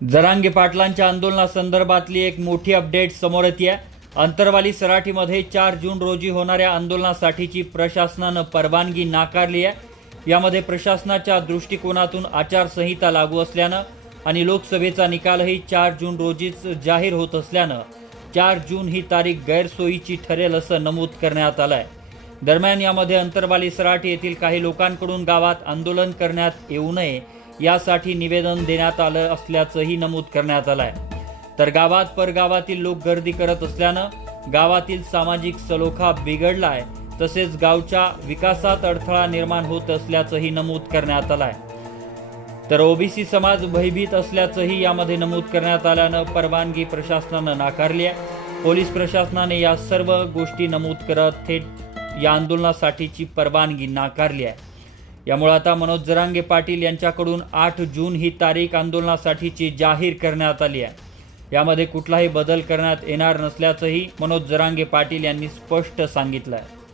जरांगे पाटलांच्या आंदोलनासंदर्भातली एक मोठी अपडेट समोर येते अंतरवाली सराठीमध्ये चार जून रोजी होणाऱ्या आंदोलनासाठीची प्रशासनानं परवानगी नाकारली आहे. यामध्ये प्रशासनाच्या दृष्टिकोनातून आचारसंहिता लागू असल्यानं आणि लोकसभेचा निकालही चार जून रोजीच जाहीर होत असल्यानं चार जून ही तारीख गैरसोयीची ठरेल असं नमूद करण्यात आलं आहे दरम्यान यामध्ये अंतरवाली सराठी येथील काही लोकांकडून गावात आंदोलन करण्यात येऊ नये यासाठी निवेदन देण्यात आलं असल्याचंही नमूद करण्यात आलं आहे तर गावात परगावातील लोक गर्दी करत असल्यानं गावातील सामाजिक सलोखा बिघडला आहे तसेच गावच्या विकासात अडथळा निर्माण होत असल्याचंही नमूद करण्यात आलं आहे तर ओबीसी समाज भयभीत असल्याचंही यामध्ये नमूद करण्यात आल्यानं परवानगी प्रशासनानं नाकारली आहे. पोलीस प्रशासनाने या सर्व गोष्टी नमूद करत थेट या आंदोलनासाठीची परवानगी नाकारली आहे. यामुळे आता मनोज जरांगे पाटील यांच्याकडून आठ जून ही तारीख आंदोलनासाठीची जाहीर करण्यात आली आहे. यामध्ये कुठलाही बदल करण्यात येणार नसल्याचंही मनोज जरांगे पाटील यांनी स्पष्ट सांगितलं आहे